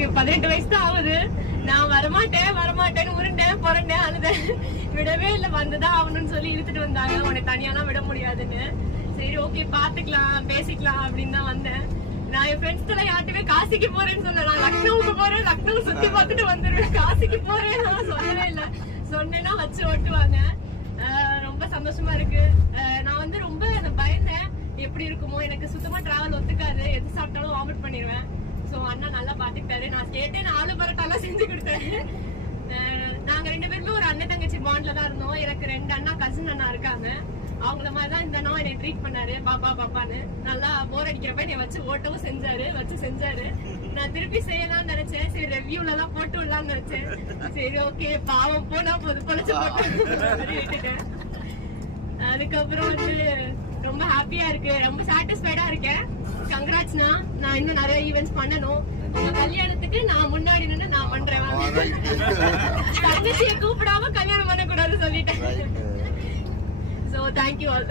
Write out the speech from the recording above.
எனக்கு 18 வயசு தான் ஆகுது. நான் வரமாட்டேன்னு உருண்டேன் புரண்டேன் அழுதேன். விடவே இல்ல, வந்துதான் ஆகணும்னு சொல்லி இழுத்துட்டு வந்தாங்க. உன்னை தனியாலாம் விட முடியாதுன்னு. சரி ஓகே பாத்துக்கலாம் பேசிக்கலாம் அப்படின்னு தான் வந்தேன். நான் என் ஃப்ரெண்ட்ஸ் எல்லாம் யார்ட்டுமே காசிக்கு போறேன்னு சொன்னேன். நான் லக்னோவுக்கு போறேன், லக்னோ சுத்தி பார்த்துட்டு வந்துருவேன், காசிக்கு போறேன் நான் சொல்லவே இல்லை. சொன்னேன்னா வச்சு ஓட்டுவாங்க. ரொம்ப சந்தோஷமா இருக்கு. நான் வந்து ரொம்ப பயந்தேன் எப்படி இருக்குமோ, எனக்கு சுத்தமா டிராவல் ஒத்துக்காது, எது சாப்பிட்டாலும் வாமிட் பண்ணிடுவேன். சோ அண்ணா நல்லா பாத்துக்கிட்டாரு. நான் கேட்டேன், ஆளு பரோட்டாலாம் செஞ்சு கொடுத்தாரு. நாங்க 2 பேருமே ஒரு அண்ணன் தங்கச்சி பாண்ட்ல தான் இருந்தோம். எனக்கு 2 அண்ணா கசின் அண்ணா இருக்காங்க. அவங்கள மாதிரிதான் இந்த அண்ணா என்னை ட்ரீட் பண்ணாரு, பாப்பா பாப்பான்னு. நல்லா போர் அடிக்கிறப்ப என்னை வச்சு ஓட்டவும் செஞ்சாரு. நான் திருப்பி செய்யலாம்னு நினைச்சேன். சரி ரெவ்யூல எல்லாம் போட்டு விடலாம்னு நினைச்சேன். சரி ஓகே பாவம் போனா போது பொழைச்சு போட்டு விட்டுட்டேன். அதுக்கப்புறம் வந்து ரொம்ப ஹாப்பியா இருக்கு, ரொம்ப சாட்டிஸ்ஃபைடா இருக்கேன். கங்க்ராட்ஸ்னா, நான் இன்னும் நிறைய ஈவென்ட்ஸ் பண்ணணும். உங்க கல்யாணத்துக்கு நான் முன்னாடி நின்று நான் பண்றேன். தங்கச்சியை கூப்பிடாம கல்யாணம் பண்ணக்கூடாது சொல்லிட்டேன். So thank you all.